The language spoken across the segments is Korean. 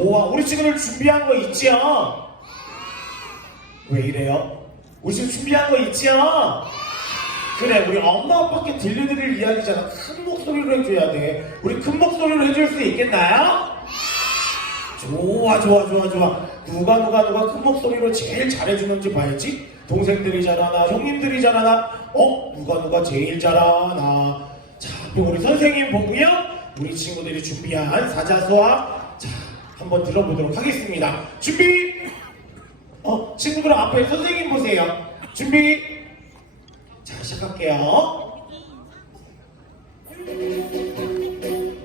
우와, 우리 친구들 준비한 거 있지요? 왜 이래요? 우리 지금 준비한 거 있지요? 그래, 우리 엄마 아빠께 들려드릴 이야기잖아. 큰 목소리로 해줘야 돼. 우리 큰 목소리로 해줄 수 있겠나요? 좋아, 좋아, 좋아, 좋아. 누가, 누가, 누가 큰 목소리로 제일 잘해주는지 봐야지. 동생들이 잘하나, 형님들이 잘하나, 어? 누가, 누가 제일 잘하나. 자, 또 우리 선생님 보고요. 우리 친구들이 준비한 사자수학. 자, 한번 들어보도록 하겠습니다. 준비! 어, 친구들 앞에 선생님 보세요. 준비! 자, 시작할게요.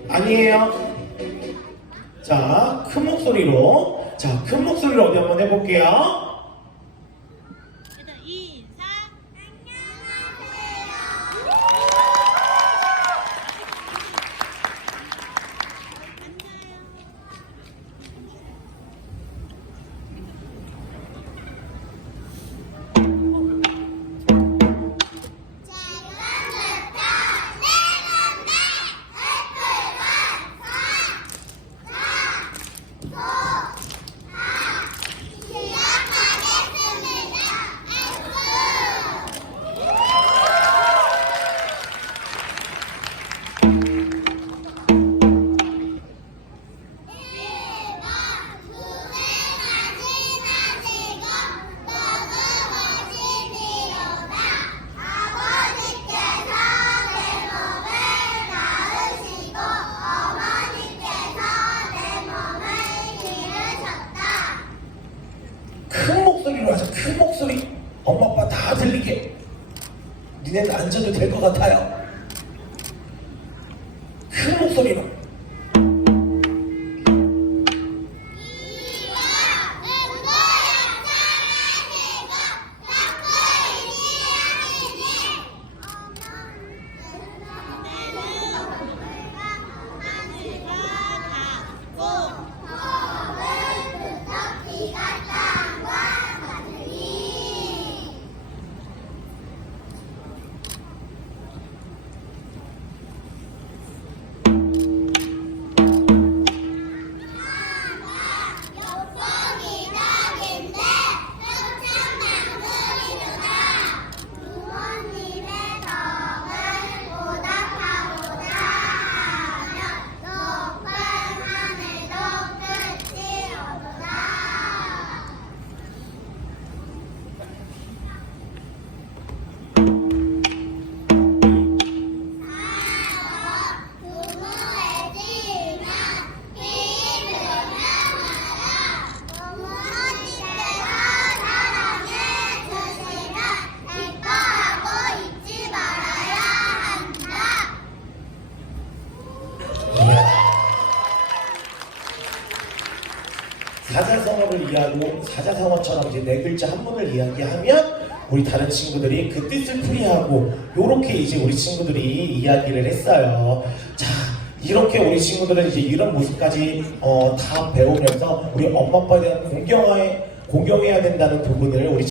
아니에요. 자, 큰 목소리로. 자, 큰 목소리로 어디 한번 해볼게요. 하자. 큰 목소리. 엄마 아빠 다 들리게. 니네는 앉아도 될 것 같아요. 큰 목소리로. 사자성어를 이해하고 사자성어처럼 이제 네 글자 한 번을 이야기하면 우리 다른 친구들이 그 뜻을 풀이하고 요렇게 이제 우리 친구들이 이야기를 했어요. 자, 이렇게 우리 친구들은 이제 이런 모습까지 어, 다 배우면서 우리 엄마 아빠에 대한 공경해 공경해야 된다는 부분을 우리